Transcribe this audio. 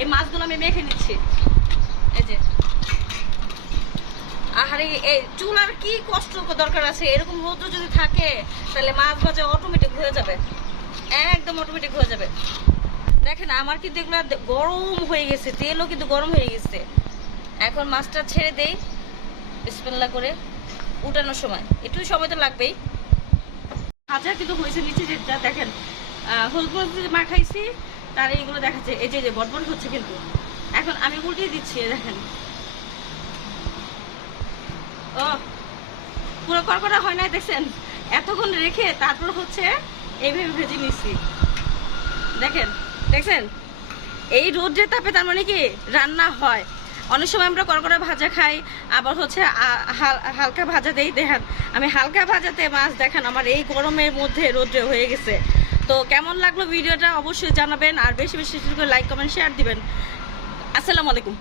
এই মাছগুলো আমি মেখে নিচ্ছি। এই যে। আহারে, এই চুলার কি কষ্ট দরকার আছে? এরকম রৌদ্র যদি থাকে, তাহলে মাছ ভাজা অটোমেটিক হয়ে যাবে। একদম অটোমেটিক হয়ে যাবে। দেখেন, আমার কিন্তু এগুলো গরম হয়ে গেছে, তেলও কিন্তু গরম হয়ে গেছে। এখন মাছটা ছেড়ে দেই বিসমিল্লাহ করে উঠানোর সময়। একটু সময় তো লাগবেই। ভাজা কিন্তু হয়েছে নিচে যেটা দেখেন হলুদ মাখাইছি তার এইগুলো দেখাচ্ছে। এই যে বটবট হচ্ছে কিন্তু। এখন আমি উল্টিয়ে দিচ্ছি দেখেন। ও, পুরো কড়কড়া হয় নাই, দেখছেন? এতক্ষণ রেখে তারপর হচ্ছে এইভাবে ভেজে নিচ্ছি। দেখেন, দেখছেন? এই রোদ্রের তাপে তার মানে কি? রান্না হয়। অনেক সময় আমরা কড়কড়া ভাজা খাই, আবার হচ্ছে হালকা ভাজা দেই। দেখেন, আমি হালকা ভাজাতে মাছ, দেখেন, আমার এই গরমের মধ্যে রোদ্রে হয়ে গেছে। তো কেমন লাগল ভিডিওটা অবশ্যই জানাবেন, আর বেশি বেশি করে লাইক কমেন্ট শেয়ার দিবেন। আসসালামু আলাইকুম।